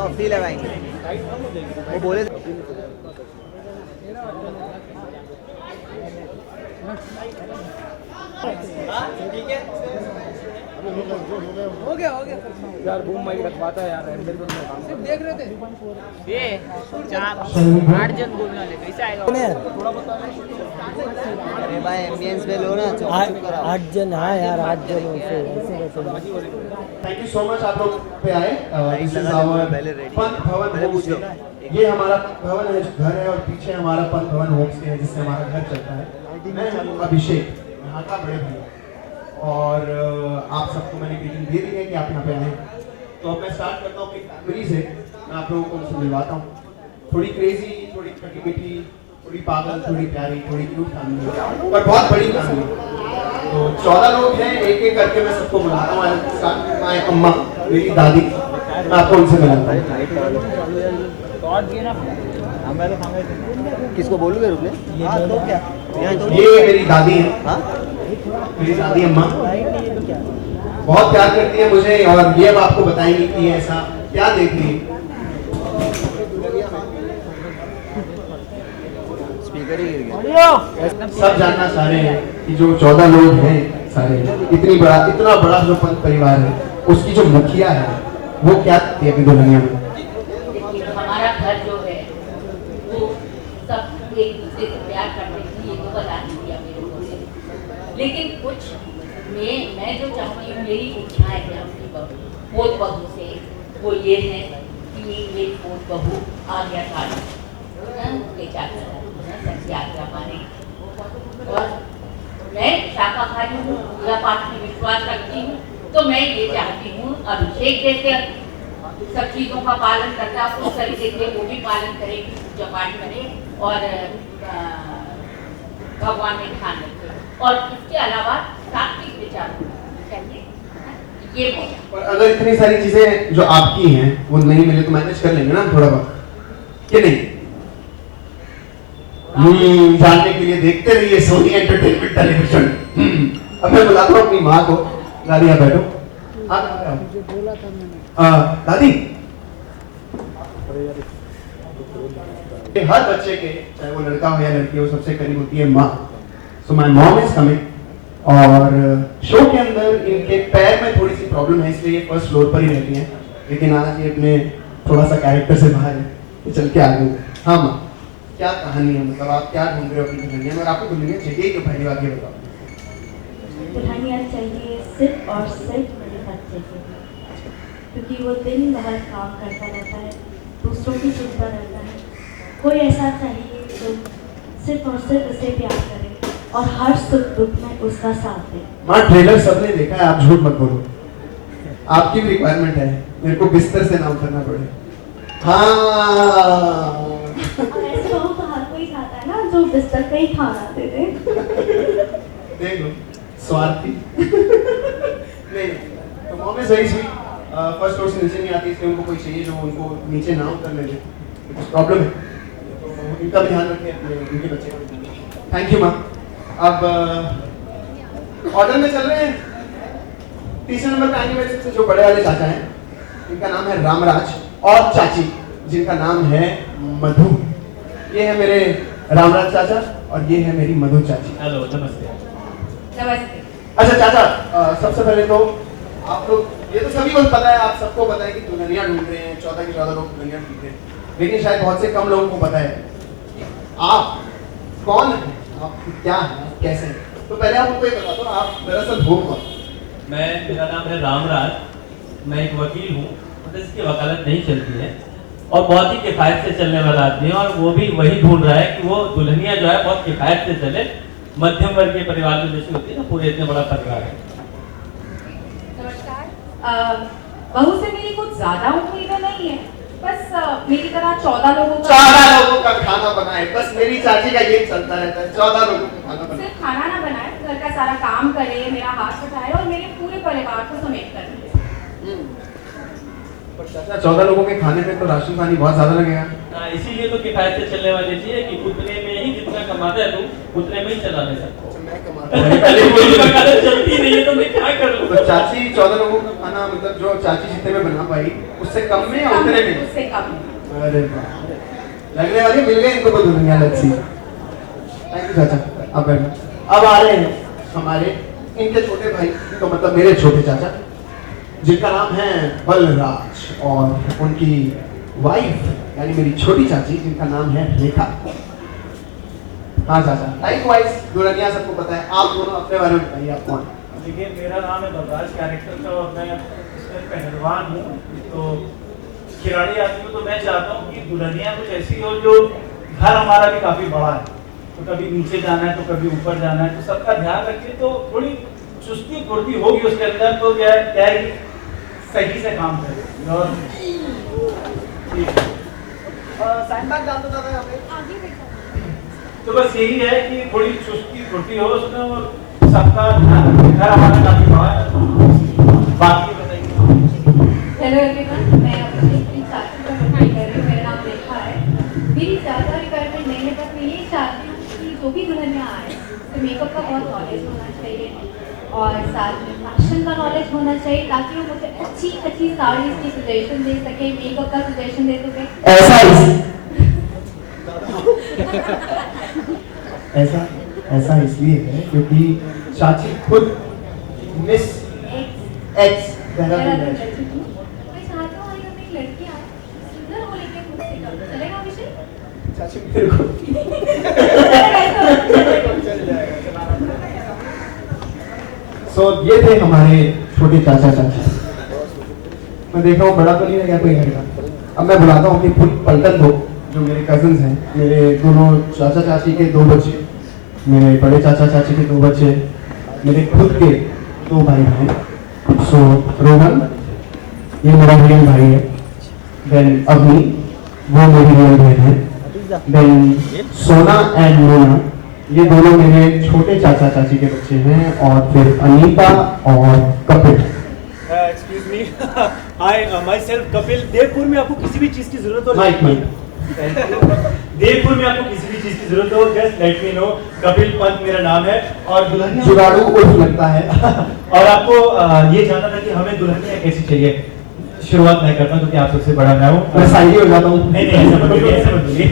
Soft ही लगाएंगे। वो बोले ठीक है, हो गया यार। बूम माइक रखवाता है यार, सिर्फ देख रहे थे ये 4-8 जन बोलने वाले, कैसे आएगा थोड़ा बता। अरे भाई एम्बियंस पे लो ना, 8 जन। हाँ यार 8 जन ऐसे। थैंक यू सो मच आप लोग पे आए। पंत भवन होम स्टे, ये हमारा भवन है, घर है, और पीछे हमारा पंत भवन होम स्टे है जिससे हमारा घर चलता है। मैं हूं अभिषेक, यहाँ का बड़े भैया, और आप सबको मैंने ग्रीटिंग दे दी है कि आप यहाँ पे आए। तो अब मैं स्टार्ट करता हूँ अपनी फैमिली से। मैं आप लोगों को उनसे मिलवाता हूँ। थोड़ी क्रेजी, थोड़ी खटी मीठी, थोड़ी पागल, थोड़ी प्यारी, थोड़ी क्यूट फैमिली, और बहुत बड़ी फैमिली। तो 14 लोग हैं, एक एक करके मैं सबको बुलाता हूँ। माय अम्मा, मेरी दादी, मैं आपको उनसे मिलाता हूँ। किसको बोलोगे रुकने? हाँ तो क्या, ये मेरी दादी है। हाँ मेरी दादी अम्मा बहुत प्यार करती है मुझे, और ये अब आपको बताएंगी कि ऐसा क्या देख रही है। स्पीकर ही गिर गया। सब जानना चाह रहे हैं कि जो 14 लोग हैं सारे, इतना बड़ा जो पंत परिवार है, उसकी जो मुखिया है वो क्या करती है अपनी दुल्हनिया में। हमारा घर जो है वो सब एक दूसरे से प्यार करते हैं, ये तो बता दिया मेरे को। लेकिन कुछ मैं जो चाहती हूँ, मेरी इच्छाएं हैं अपनी पोत बहू से, वो ये है कि मेरी पोत बहू आज्ञा ले जाकर सबकी आज्ञा माने। और मैं शाकाहारी हूँ, पूजा पाठ में विश्वास रखती हूँ, तो मैं ये चाहती हूँ अभिषेक जैसे सब चीज़ों का पालन करता है, उस तरीके से वो भी पालन करे, पूजा पाठ करे और भगवान में ध्यान रखे। और इसके अलावा सात्विक विचार चाहिए। ये और अगर इतनी सारी चीजें जो आपकी हैं वो नहीं मिले तो मैनेज कर लेंगे ना थोड़ा बहुत, कि नहीं? जानने के लिए देखते रहिए सोनी एंटरटेनमेंट टेलीविजन। अब मैं बुलाता हूँ अपनी माँ को। दादी आप बैठो। हाँ दादी, हर बच्चे के, चाहे वो लड़का हो या लड़की हो, सबसे करीब होती है माँ। So my mom is coming. और शो के अंदर इनके पैर में थोड़ी सी प्रॉब्लम है, इसलिए ये फर्स्ट फ्लोर पर ही रहती हैं, लेकिन आज ये अपने थोड़ा सा कैरेक्टर से बाहर है, तो चल के आ गए। हाँ माँ, क्या कहानी है, मतलब आप क्या ढूंढ रहे हो अपनी दुल्हनिया में? आपको दुल्हनिया चाहिए तो पहली बात ये बताओ। दुल्हनिया चाहिए सिर्फ और सिर्फ मेरे बच्चे के लिए, क्योंकि वो दिन भर काम करता रहता है, दूसरों की चिंता रहता है। कोई ऐसा चाहिए जो सिर्फ और सिर्फ उसे प्यार करे और हर सुख दुख में उसका साथ दे। माँ ट्रेलर सबने देखा है, आप झूठ मत बोलो। आपकी भी रिक्वायरमेंट है, मेरे को बिस्तर से ना उतरना पड़े। हाँ ऐसे बहू तो हर कोई चाहता है ना, जो बिस्तर पे ही खाना दे दे। देख लो स्वार्थी। नहीं तो mom is very sweet. First floor से नीचे नहीं आती, इसलिए उनको कोई चाहिए जो उनको नीचे ना उतरने दे। कुछ प्रॉब्लम है तो इनका भी ध्यान रखें, उनके बच्चे का। थैंक यू माँ। अब ऑर्डर में चल रहे हैं। तीसरे नंबर पे आएंगे मेरे सबसे जो बड़े वाले चाचा हैं, इनका नाम है रामराज, और चाची जिनका नाम है मधु। ये है मेरे रामराज चाचा और ये है मेरी मधु चाची। हेलो नमस्ते। नमस्ते। अच्छा चाचा, सबसे पहले तो आप लोग, ये तो सभी को पता है, आप सबको पता है कि दुल्हनिया ढूंढ रहे हैं, 14 के 14 लोग दुल्हनिया ढूंढ रहे हैं, लेकिन शायद बहुत से कम लोगों को पता है कि आप कौन हैं, आप क्या हैं, कैसे हैं। तो पहले आप उनको ये बता दो, आप दरअसल हो कौन? मेरा नाम है रामराज, मैं एक वकील हूँ, मतलब इसकी वकालत नहीं चलती है और बहुत ही किफ़ायत से चलने वाला आदमी है, और वो भी वही ढूंढ रहा है कि वो दुल्हनिया जो है बहुत किफ़ायत से चले, मध्यम वर्गीय परिवार में जैसे होती है ना, पूरे इतने बड़ा परिवार है। नमस्कार। बहू से मेरी कुछ ज्यादा उम्मीदें नहीं है, बस मेरी तरह 14 लोगों का खाना बनाए, बस मेरी चाची का ये चलता रहता है, 14 लोगों का खाना बनाए। सिर्फ खाना ना बनाए, घर का सारा काम करे, मेरा हाथ उठाए और मेरे पूरे परिवार को समेट कर ले। पर चाचा 14 लोगों के खाने में तो राशन पानी बहुत ज्यादा लगेगा। इसीलिए तो किफ़ायत से चलने वाली चीज़ है कि उतने में ही जितना कमाता है तू उतने में ही चला ले सकता। मैं कमा पहले मेरी वकालत चलती नहीं है तो मैं क्या करूं? तो चाची 14 लोगों का खाना मतलब जो चाची जितने में बना पाई उससे कम में या उतने में? उससे कम में। अरे वाह, लगने वाली मिल गई इनको तो दुनिया लच्छी। थैंक यू चाचा, अब बैठो। अब आ रहे हैं हमारे इनके छोटे भाई, तो मतलब मेरे छोटे चाचा, जिनका नाम है बलराज, और उनकी वाइफ यानी मेरी छोटी चाची जिनका नाम है रेखा। हाँ चाचा, लाइक वाइज दुल्हनिया सबको पता है, आप दोनों अपने बारे में बताइए, आप कौन? देखिए, मेरा नाम है बलराज कैरेक्टर का और मैं इसमें पहलवान हूँ। तो खिलाड़ी आदमी हूँ, तो मैं चाहता हूँ कि दुल्हनिया कुछ ऐसी हो जो घर हमारा भी काफ़ी बड़ा है, तो कभी नीचे जाना है तो कभी ऊपर जाना है, तो सबका ध्यान रखिए, तो थोड़ी चुस्ती फुर्ती होगी उसके अंदर, तो क्या है कि सही से काम करें। और तो बस यही है कि थोड़ी चुस्ती फुर्ती हो उसमें, और सबका ध्यान रखें, घर हमारा काफ़ी बड़ा है। बाकी बताइए। हेलो एवरीवन, मैं अपनी चाची का रिकॉर्ड कर रही हूँ। मेरा नाम रेखा है। मेरी ज़्यादा रिक्वायरमेंट नहीं है, बस मैं ये चाहती हूँ कि जो भी दुल्हनिया आए तो मेकअप का बहुत नॉलेज होना चाहिए और साथ में फैशन का नॉलेज होना चाहिए, ताकि वो मुझे अच्छी अच्छी साड़ीज़ की सजेशन दे सके, मेकअप का सजेशन दे सके। ऐसा इसलिए है क्योंकि चाची खुद मिस एक्स देहरादून है। मैं चाहता हूँ अगर मेरी लड़की आए सुंदर हो, लेके खुद से कब चलेगा विषय? चाची मेरे को सो ये थे हमारे छोटे चाचा चाची। मैं देख रहा हूँ बड़ा तो नहीं है क्या कोई घर का। अब मैं बुलाता हूँ अपनी पूरी पलटन को, जो मेरे कजन्स हैं, मेरे दोनों चाचा चाची के 2 बच्चे, मेरे बड़े चाचा चाची के 2 बच्चे, मेरे खुद के 2 भाई हैं। सो रोहन ये मेरा रियल भाई है, देन अभी वो मेरी रियल बहन है, देन सोना एंड मोना ये दोनों मेरे छोटे चाचा चाची के बच्चे हैं, और फिर अनीता और Kapil. Excuse me, hi, my self Kapil. Devpur में आपको किसी भी चीज़ की जरूरत हो, माइक देवपुर में आपको किसी भी चीज़ की जरूरत हो, just let me know. Kapil Pant मेरा नाम है और दुल्हनिया जुगाड़ू उर्फ लगता है। और आपको ये जानना था कि हमें दुल्हनिया कैसी चाहिए। शुरुआत मैं करता हूँ क्योंकि आप सबसे बड़ा मैं हूँ। मैं साइड हो जाता हूँ। नहीं ऐसा मत बोलिए, ऐसा मत बोलिए।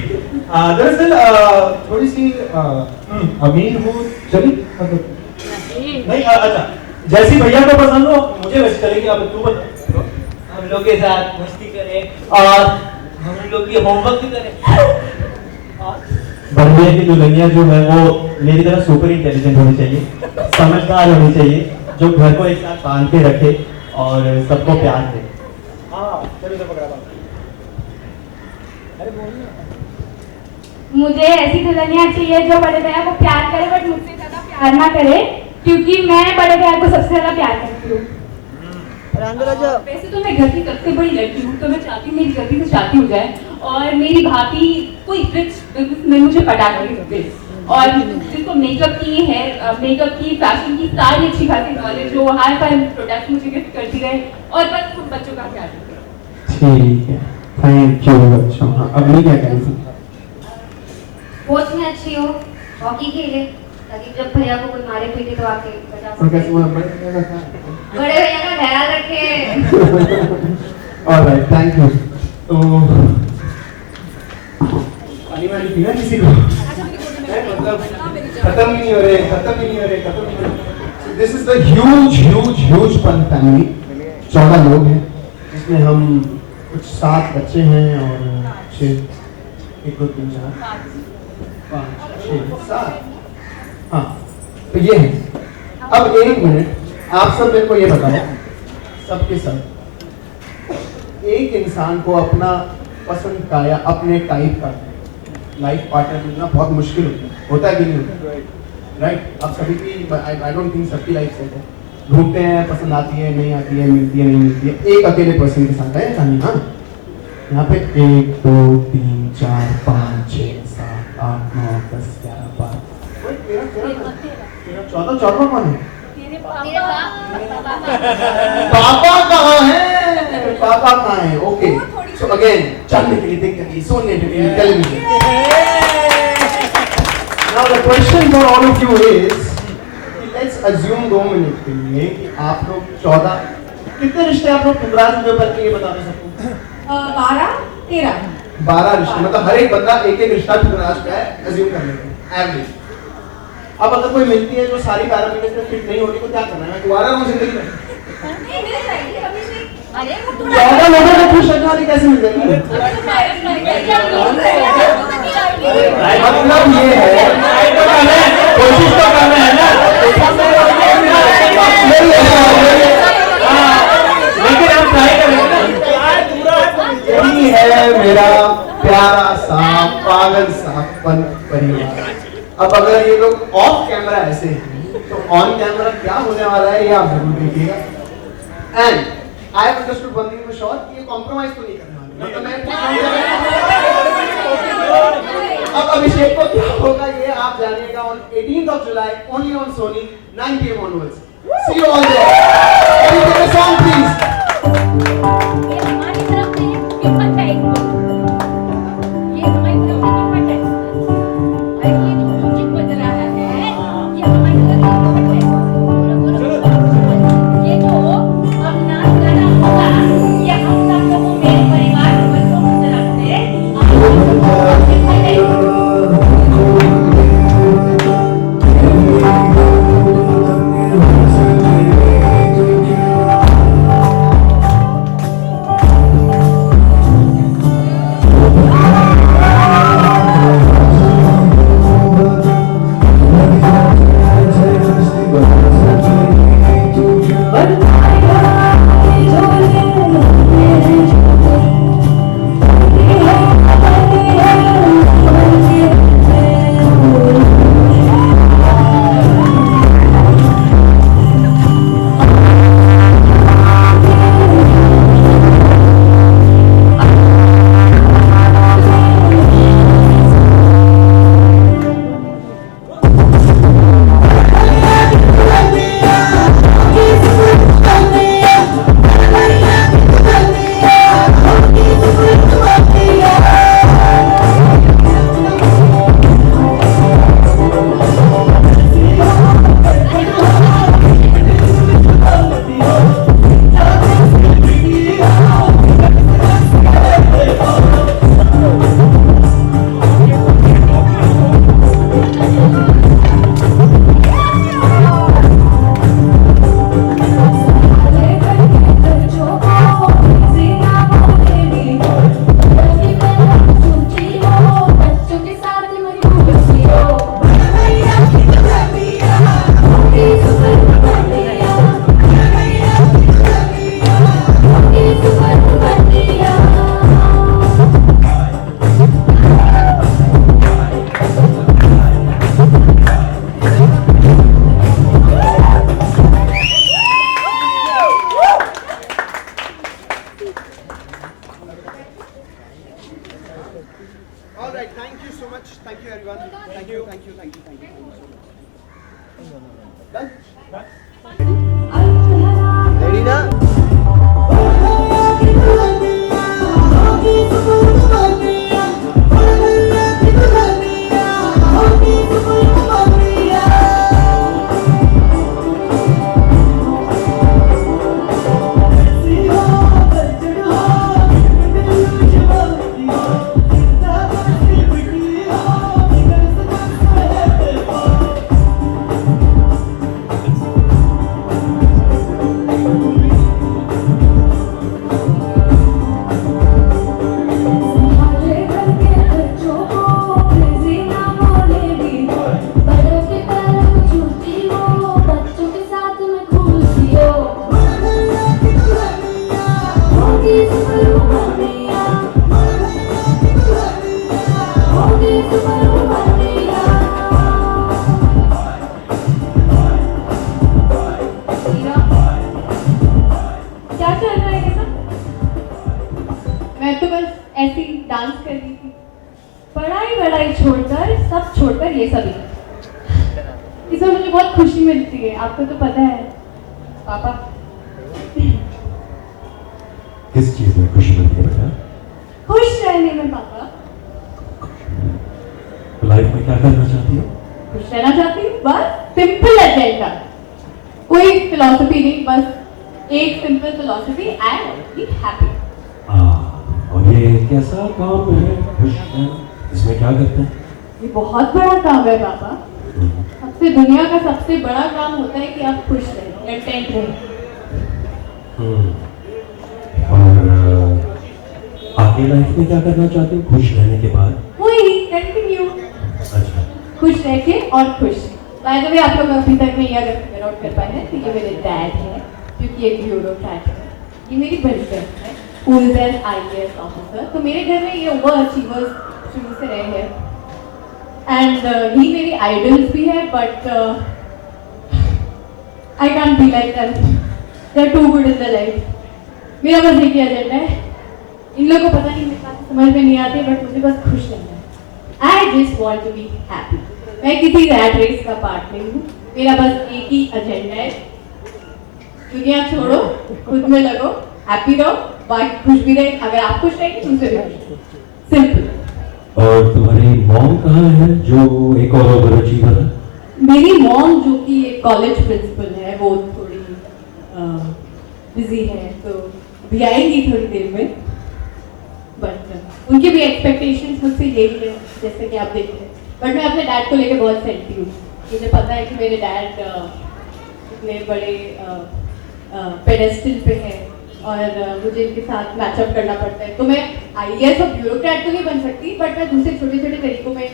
दरअसल थोड़ी सी अमीर हो चली नहीं, अच्छा जैसी भैया को पसंद हो मुझे वैसे चलेगी। आप तू बता। हम लोग के साथ मस्ती करें और हम लोग की होमवर्क भी करें। बढ़िया की दुल्हनिया जो है वो मेरी तरह सुपर इंटेलिजेंट होनी चाहिए, समझदार होनी चाहिए, जो घर को एक साथ बांध के रखे और सबको प्यार दे। मुझे ऐसी दुल्हनिया चाहिए जो बड़े भैया को प्यार करे, बट मुझसे ज्यादा प्यार ना करे, क्योंकि मैं बड़े भैया को सबसे ज्यादा प्यार करती हूँ। वैसे तो मैं घर की सबसे बड़ी लड़की हूँ, तो मैं चाहती हूँ मेरी जल्दी से शादी हो जाए और मेरी भाभी कोई रिच बिजनेसमैन मुझे पटा करे, और जिसको मेकअप की है, मेकअप की, फैशन की सारी अच्छी खासी नॉलेज हो, हाई फाई प्रोडक्ट मुझे गिफ्ट करती रहे, और बस उन बच्चों का प्यार रखे। ठीक है, थैंक यू बच्चों। हाँ, अब नहीं क्या करेंगे? कोच में अच्छी हो, हॉकी खेले, ताकि जब भैया को कोई मारे पीटे तो आके बचा और कैसे सके। वो बड़े भैया का बड़े भैया का ख्याल रखे। Alright, thank you. तो पानी वाली पीना किसी को? मतलब खत्म ही नहीं हो रहे। This is the huge fun family. 14 लोग हैं, जिसमें हम कुछ 7 बच्चे हैं और 6, 1 2 3 4 5 6 7। हाँ, तो ये है। अब 1 मिनट, आप सब मेरे को ये बताओ, सबके सब, एक इंसान को अपना पसंद का या अपने टाइप का लाइफ पार्टनर मिलना बहुत मुश्किल होता है कि नहीं होता? राइट? आप सभी की, आई डोंट थिंक सबकी लाइफ सेट है। ढूंढते हैं, पसंद आती है, नहीं आती है, मिलती है, नहीं मिलती है। एक अकेले पर्सन के साथ है कहानी। हाँ, यहाँ पे 1 2 3 4 5 6 7 8 9 10 11 12 14 कौन है? पापा कहाँ है? पापा कहाँ है? ओके, सो अगेन, जानने के लिए, देखने के लिए, सुनने के लिए, television. Now the question for all of you is, let's assume 2 minute के लिए कि आप लोग 14 कितने रिश्ते आप लोग ठुकरा चुके हो करके ये बता दो सबको। 12 रिश्ते, मतलब हर एक बंदा एक एक रिश्ता ठुकरा चुका है, अज्यूम कर लेते हैं एवरेज। अब अगर कोई मिलती है जो सारी पैरामीटर्स में फिट नहीं होती तो क्या करना है? मैं दोबारा रहूं जिंदगी में? 14 लोगों को खुश रखने वाली कैसे मिल जाएगी? मतलब ये है, कोशिश तो करना है ना, लेकिन हम ट्राई करेंगे। यही है मेरा प्यारा सा पागल सा परिवार। अब अगर ये लोग ऑफ कैमरा ऐसे हैं तो ऑन कैमरा क्या होने वाला है ये आप जरूर देखिएगा। And I have understood one thing for sure कि ये कॉम्प्रोमाइज तो नहीं करने वाले। अब अभिषेक को क्या होगा ये आप जानिएगा on 18th of July only on Sony 9 PM onwards. See you all there. Can you give a song please? इसमें मुझे बहुत खुशी मिलती है, आपको तो पता है पापा। किस चीज में खुशी मिलती है बेटा? खुश रहने में पापा। लाइफ में क्या करना चाहती हो? खुश रहना चाहती हूँ, बस सिंपल एजेंडा। कोई फिलॉसफी नहीं, बस एक simple philosophy, I want to be happy. और ये कैसा काम है खुश रहना? इसमें क्या करते हैं? ये बहुत बड़ा काम है पापा। सबसे दुनिया का सबसे बड़ा काम होता है कि आप खुश रहें, कंटेंट रहें। और आगे लाइफ में क्या करना चाहते हो खुश रहने के बाद? वही कंटिन्यू अच्छा, खुश रह के और खुश। बाय द वे, आप लोग अभी तक नहीं अगर फिगर आउट कर पाए हैं तो ये मेरे डैड है, क्योंकि एक ब्यूरोक्रेट है। ये मेरी बड़ी बहन है, who is an IAS officer. तो मेरे घर में ये ओवर अचीवर्स शुरू से रहे हैं, एंड ही मेरी आइडल्स भी है, but I can't be like them, they are too good in the life. मेरा बस एक ही एजेंडा है, इन लोगों को पता नहीं, मेरी बात समझ में नहीं आती, बट मुझे बस खुश रहना है। I just want to be happy. मैं किसी रैट रेस का पार्ट नहीं हूँ, मेरा बस एक ही एजेंडा है, दुनिया छोड़ो, खुद में लगो, हैप्पी रहो, बाकी खुश भी रहे। अगर आप खुश रहेंगे दूसरे भी खुश, सिंपल। और तुम्हारी मॉम कहाँ है जो एक और ओवर अचीवर है? मेरी मॉम जो कि एक कॉलेज प्रिंसिपल है, वो थोड़ी बिजी है, तो भी आएंगी थोड़ी देर में। बट उनकी भी एक्सपेक्टेशंस मुझसे यही है, जैसे कि आप देख रहे हैं। बट मैं अपने डैड को लेके बहुत सेंटी हूँ। मुझे पता है कि मेरे डैड इतने बड़े पेडेस्टल पे हैं, और मुझे इनके साथ मैचअप करना पड़ता है। तो मैं IAS और ब्यूरोक्रेट तो नहीं बन सकती, बट मैं दूसरे छोटे छोटे तरीकों में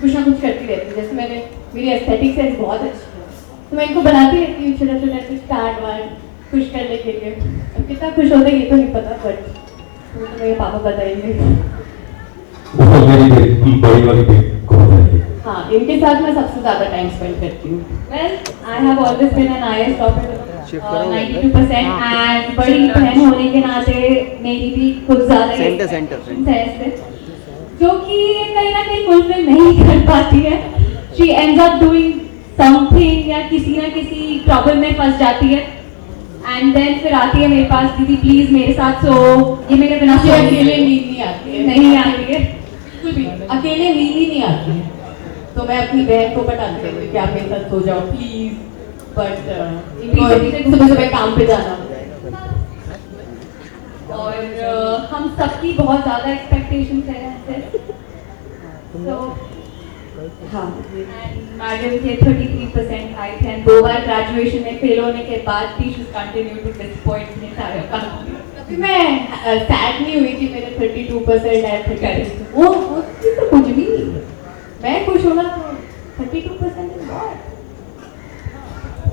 कुछ ना कुछ करती रहती हूँ। जैसे मेरी एस्थेटिक सेंस बहुत अच्छी है, तो मैं इनको बनाती रहती हूँ छोटा छोटा कुछ कार्ड वार्ड खुश करने के लिए। अब कितना खुश होता है ये तो नहीं पता, बट तो मेरे पापा बताएंगे। वो मेरी बड़ी वाली बेटी कौन है? हाँ, इनके साथ मैं सबसे ज़्यादा टाइम स्पेंड करती हूँ। Well, I have always been an IAS topper 92%, and बड़ी बहन होने के नाते मेरी भी कुछ ज़्यादा सेंटर जो कि कहीं ना कहीं फुलफिल नहीं कर पाती है। She ends up doing something, या किसी ना किसी ट्रबल में फंस जाती है, एंड देन फिर आती है मेरे पास, दीदी प्लीज मेरे साथ सो। ये मेरे बिना अकेले नींद नहीं आती है, नहीं आती है बिल्कुल भी, अकेले नींद ही नहीं आती है। तो मैं अपनी बहन को बताती हूँ कि आप मेरे साथ सो जाओ प्लीज, बट सुबह सुबह काम पे जाना और हम सबकी बहुत ज़्यादा एक्सपेक्टेशंस है। तो हाँ, मैडम के 33% आए थे, 2 बार ग्रेजुएशन में फेल होने के बाद भी she continue to disappoint me सारे काम। कभी मैं सैड नहीं हुई कि मेरे 32% आए थे, वो तो कुछ भी नहीं, मैं खुश होना तो 32% इज व्हाट।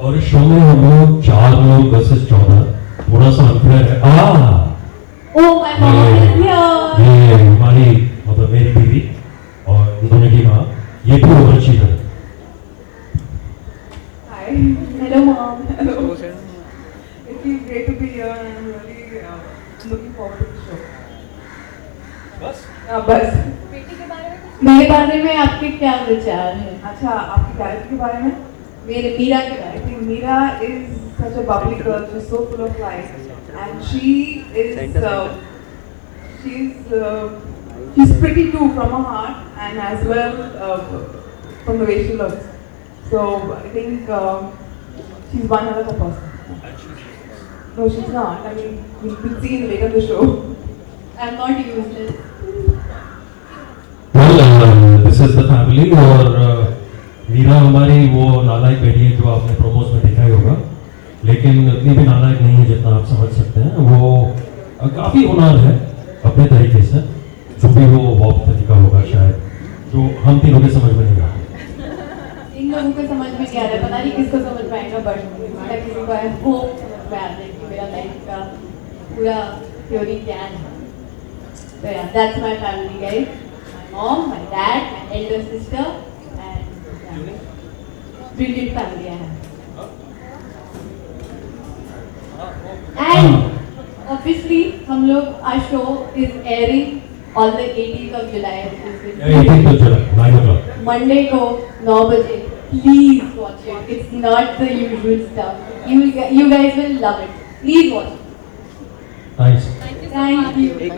और इस शो में हम लोग 4 लोग वर्सेस 14, थोड़ा सा अनफेयर है। Oh my mom is here. ये हमारी मतलब मेरी बीवी और दोनों की माँ, ये भी ओवर अचीवर है। Hi, hello mom. Hello. It feels great to be here, and I'm really looking forward to the show. बस? बस। मेरे बारे में आपके क्या विचार हैं? अच्छा, आपके कैरेक्टर के बारे में? मेरे मीरा के बारे I think Meera is such a bubbly girl, she's so full of life, and she's pretty too from her heart, and as well from the way she looks. So I think she's one hell of a person. No, she's not. I mean, we'll see in later the show. I'm not useless. Well, this is the family, और मीरा हमारी वो नालायक बेटी है जो आपने promos में देखा ही होगा, लेकिन इतनी भी नालायक नहीं है जितना आप समझ सकते हैं। वो काफ़ी हुनर है अपने तरीके से, जो भी वो वॉक तरीका होगा शायद, जो हम तीनों के समझ में नहीं आता। इन लोगों को समझ में नहीं आ रहा है, पता नहीं किसको समझ पाएगा, बट मैं किसी को आई होप समझ में आ जाए कि मेरा लाइफ का पूरा थ्योरी क्या है। So yeah, that's my family, guys. My mom, my dad, my elder sister, and brilliant family I have. And obviously, हम लोग our show is airing on the 18th of July. 18th of July, 9 o'clock. Monday को 9 बजे. Please watch it. It's not the usual stuff. You guys will love it. Please watch it. Nice. Thank you. एक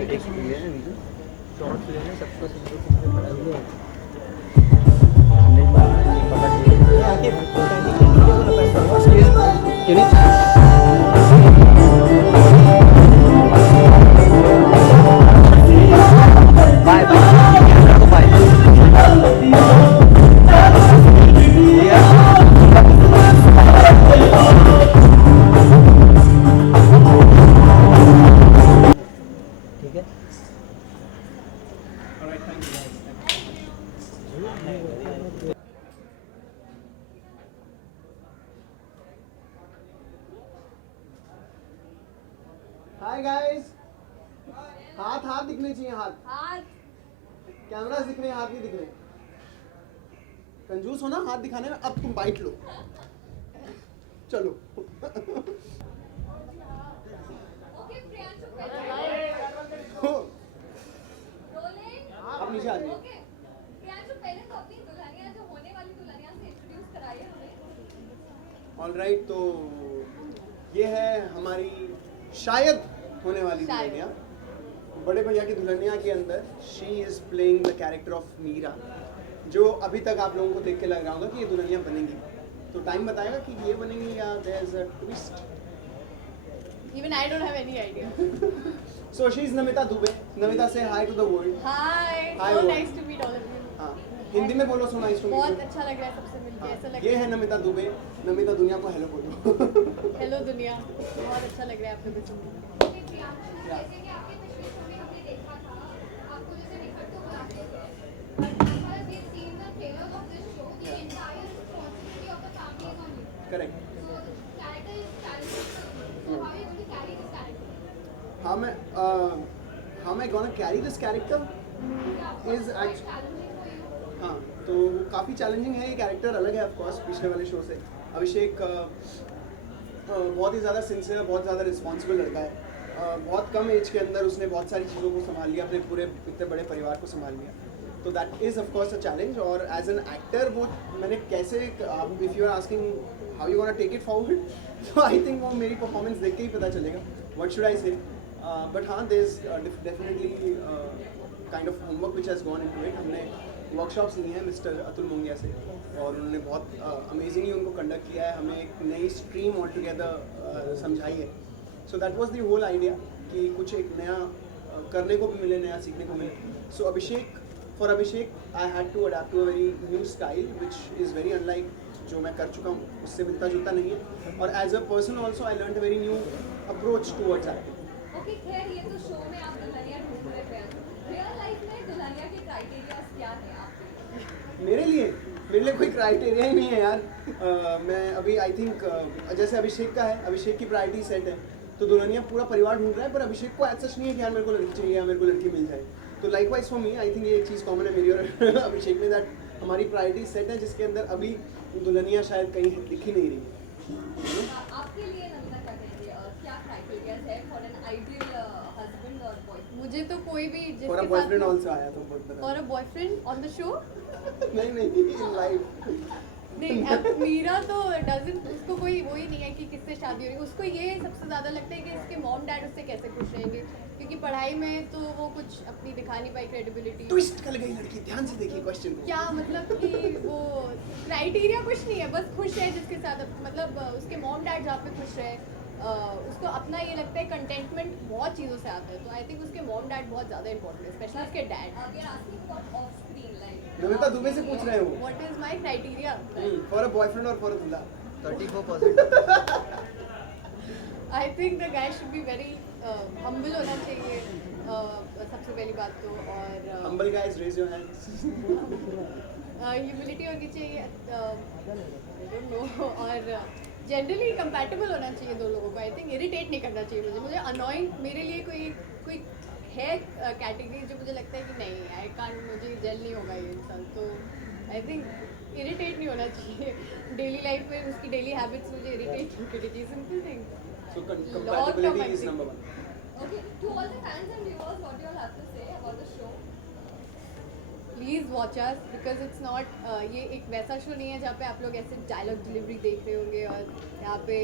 hi guys, हाथ हाथ दिखने चाहिए, हाथ camera दिख रहे हैं, हाथ नहीं दिख रहे। कंजूस हो ना हाथ दिखाने में। अब तुम बाइट लो, चलो। आप नीचे आ जाइए। ऑलराइट, तो ये है हमारी शायद होने वाली दुल्हनिया, बड़े भैया की दुल्हनिया के अंदर she is playing the character of Meera, जो अभी तक आप लोगों को देख के लग रहा होगा कि ये दुल्हनिया बनेंगी। तो टाइम बताएगा कि ये बनेंगी या there is a twist. Even I don't have any idea. So she is Namita Dubey. Namita, say hi to the world. Hi. Hi, So world. nice to meet all of you. हाँ, हिंदी में बोलो। So nice to meet you. बहुत अच्छा लग रहा है सबसे मिलके, ऐसा लग ये रहा है नमिता दुबे। नमिता दुनिया को हेलो बोलो। है हेलो दुनिया, बहुत अच्छा लग रहा है आप लोगों को सुन के। जैसे कि आपके पिछले शो में हमने देखा था, आपको जैसे निखर तो बुलाते थे, but as far as we've seen the trailers of this show, the entire responsibility of the family is on you. Correct. So the character is challenging. So how are you going to carry this character? how am I gonna carry this character is actually Challenging for you. हाँ, तो काफ़ी challenging है। ये character अलग है of course पिछले वाले show से। अभिषेक बहुत ही ज़्यादा सिंसियर, बहुत ज़्यादा रिस्पॉन्सिबल लड़का है। बहुत कम एज के अंदर उसने बहुत सारी चीज़ों को संभाल लिया, अपने पूरे इतने बड़े परिवार को संभाल लिया। तो that is of course a challenge. और एज एन एक्टर वो मैंने कैसे, if you are asking how you want take it forward, तो आई थिंक वो मेरी परफॉर्मेंस देख के ही पता चलेगा। What should I say, but हाँ, there is definitely kind of homework which has gone into it. हमने वर्कशॉप्स ली हैं मिस्टर अतुल मोंगिया से, और उन्होंने बहुत अमेजिंगली उनको कंडक्ट किया है, हमें एक नई स्ट्रीम ऑल टुगेदर समझाई है। So that was the whole idea कि कुछ एक नया करने को भी मिले, नया सीखने को मिले। So Abhishek, for Abhishek I had to adept to a very new style which is very unlike जो मैं कर चुका हूँ, उससे मिलता जुलता नहीं है। और as a person also I learn a very new approach towards acting. Okay, खैर ये तो शो में आप दुल्हनिया ढूंढ रहे थे, रियल लाइफ में दुल्हनिया के क्राइटेरियाज क्या हैं आपके? मेरे लिए कोई क्राइटेरिया ही नहीं है यार। मैं अभी आई थिंक जैसे अभिषेक का है, अभिषेक की प्रायोरिटी सेट है, तो दुल्हनिया पूरा परिवार ढूंढ रहा है, पर अभिषेक को ऐसा नहीं है कि यार मेरे को लड़की चाहिए या मेरे को लड़की मिल जाए। तो like wise for me I think ये एक चीज़ कॉमन है मेरी और अभिषेक में, दैट हमारी प्रायोरिटी सेट है जिसके अंदर अभी दुल्हनिया शायद कहीं दिख ही नहीं रही है। आपके लिए नमिता क्या कहेंगे, क्या क्राइटेरियाज है फॉर एन आइडियल हस्बैंड और बॉयफ्रेंड? मुझे तो कोई भी जिसके फॉर अ साथ बॉयफ्रेंड आल्सो आया तो बहुत बता। और a boyfriend on the show? नहीं इन लाइफ नहीं, अब मीरा तो डजंट, उसको कोई वो ही नहीं है कि किससे शादी हो रही है। उसको ये सबसे ज़्यादा लगता है कि इसके मॉम डैड उससे कैसे खुश रहेंगे, क्योंकि पढ़ाई में तो वो कुछ अपनी दिखा नहीं पाई क्रेडिबिलिटी। ट्विस्ट कर गई लड़की, ध्यान से देखिए क्वेश्चन को। क्या मतलब कि वो क्राइटेरिया कुछ नहीं है, बस खुश है जिसके साथ, मतलब उसके मॉम डैड जहाँ पे खुश रहे, उसको अपना ये लगता है कंटेंटमेंट बहुत चीज़ों से आता है। तो आई थिंक उसके मॉम डैड बहुत ज़्यादा इंपॉर्टेंट है, स्पेशली उसके डैड। नमिता दुबे से पूछ रहे हो what is my criteria for a boyfriend और फॉर अ दूल्हा? 34%। I think the guy should be very humble होना चाहिए, सबसे पहली बात तो। और humble guys raise your hands. Humility होनी चाहिए, आई डोंट नो, और जनरली कंपैटिबल होना चाहिए दो लोगों को। आई थिंक इरिटेट नहीं करना चाहिए मुझे अनोइंग, मेरे लिए कोई है कैटेगरी जो मुझे लगता है कि नहीं, आई कांट, मुझे जेल नहीं होगा ये इंसान। तो आई थिंक इरिटेट नहीं होना चाहिए डेली लाइफ में, उसकी डेली हैबिट्स मुझे इरिटेट नहीं करनी चाहिए, simple thing. So compatibility is number one. Okay, to all the fans and viewers, what do you all have to say about the show? Please watch us because it's not ये एक वैसा show नहीं है जहाँ पे आप लोग ऐसे डायलॉग डिलीवरी देख रहे होंगे, और यहाँ पे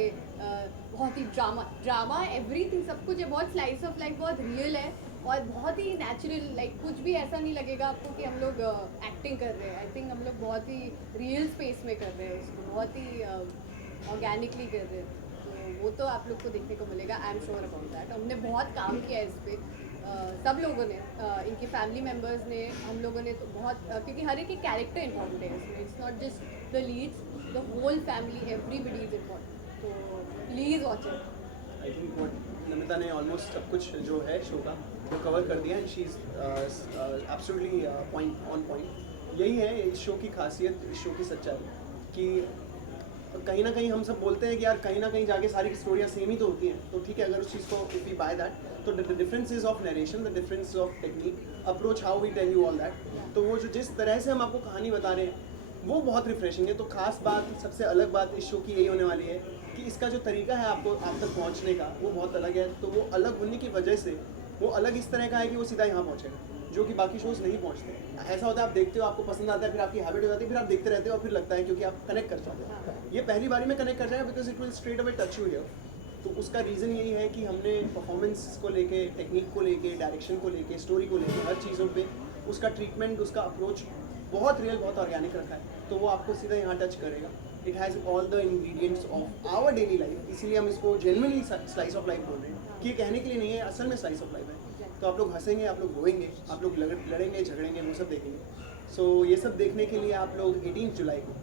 बहुत ही ड्रामा एवरीथिंग, सब कुछ है, बहुत स्लाइस ऑफ लाइफ, बहुत रियल है और बहुत ही नेचुरल। लाइक कुछ भी ऐसा नहीं लगेगा आपको कि हम लोग एक्टिंग कर रहे हैं। आई थिंक हम लोग बहुत ही रियल स्पेस में कर रहे हैं इसको, बहुत ही ऑर्गेनिकली कर रहे हैं। वो तो आप लोग को देखने को मिलेगा, I am sure about that. हमने बहुत काम किया है इस पर, सब लोगों ने, इनके फैमिली मेम्बर्स ने, हम लोगों ने तो बहुत, क्योंकि हर एक कैरेक्टर इंपॉर्टेंट है इसमें, it's not just the leads, the whole family, everybody is important, तो please watch it. I think Namita ने ऑलमोस्ट सब कुछ जो है शो का वो कवर कर दिया, and she is absolutely point on point. यही है इस शो की खासियत, इस शो की सच्चाई, कि कहीं ना कहीं हम सब बोलते हैं कि यार कहीं ना कहीं जाके सारी स्टोरियाँ सेम ही तो होती हैं, तो ठीक है अगर उस चीज़ को इफ़ वी बाय दैट, तो the differences of narration, the difference of technique, approach, how we tell you all that, तो वो जो जिस तरह से हम आपको कहानी बता रहे हैं वो बहुत रिफ्रेशिंग है। तो खास बात, सबसे अलग बात इस शो की यही होने वाली है कि इसका जो तरीका है आपको आप तक पहुँचने का वो बहुत अलग है। तो वो अलग होने की वजह से वो अलग इस तरह का है कि वो सीधा यहाँ पहुँचेगा, जो कि बाकी शोज़ नहीं पहुँचते। ऐसा होता है आप देखते हो, आपको पसंद आता है, फिर आपकी हैबिट हो जाती है, फिर आप देखते रहते हो और फिर लगता है क्योंकि आप कनेक्ट कर पाते हो। ये पहली बारी में कनेक्ट कर जाएगा because it will straight away touch you here. तो उसका रीज़न यही है कि हमने परफॉर्मेंस को लेके, टेक्निक को लेके, डायरेक्शन को लेके, स्टोरी को लेके, हर चीज़ों पे उसका ट्रीटमेंट, उसका अप्रोच बहुत रियल, बहुत ऑर्गेनिक रखा है। तो वो आपको सीधा यहाँ टच करेगा। It has all the ingredients of our daily life, इसीलिए हम इसको जेन्युइनली स्लाइस ऑफ लाइफ बोल रहे हैं, कि ये कहने के लिए नहीं है, असल में स्लाइस ऑफ लाइफ है। तो आप लोग हंसेंगे, आप लोग रोएंगे, आप लोग लड़ेंगे, झगड़ेंगे, वो सब देखेंगे। सो ये सब देखने के लिए आप लोग 18 जुलाई को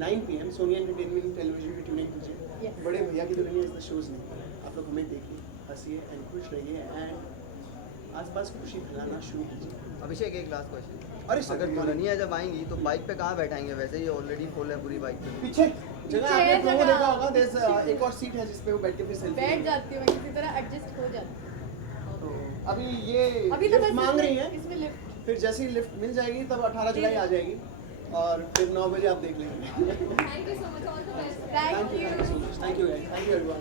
9 PM सोनी एंटरटेनमेंट टेलीविजन पे ट्यूनिंग कीजिए। बड़े भैया की दुल्हनिया इस शोज़ नहीं, आप लोग हमें देखिए, हंसिए एंड खुश रहिए, एंड आसपास खुशी फैलाना शुरू कीजिए। अभिषेक, एक लास्ट क्वेश्चन, अरे अगर दुल्हनिया जब आएंगी तो बाइक पे कहाँ बैठाएंगे? वैसे ही ऑलरेडी फुल है पूरी बाइक पे। पीछे जगह आपने है प्रोमो जगह। देखा होगा, देयर एक और सीट है जिस पे वो बैठ के फिर सेल्फी बैठ जाती हूँ, किसी तरह एडजस्ट हो जाती हूँ। अभी ये अभी तो लिफ्ट बस मांग रही है, इसमें लिफ्ट, फिर जैसे ही लिफ्ट मिल जाएगी तब 18 जुलाई आ जाएगी और फिर 9 बजे आप देख लेंगे। Thank you so much, all the best. Thank you. Thank you guys, thank you everyone.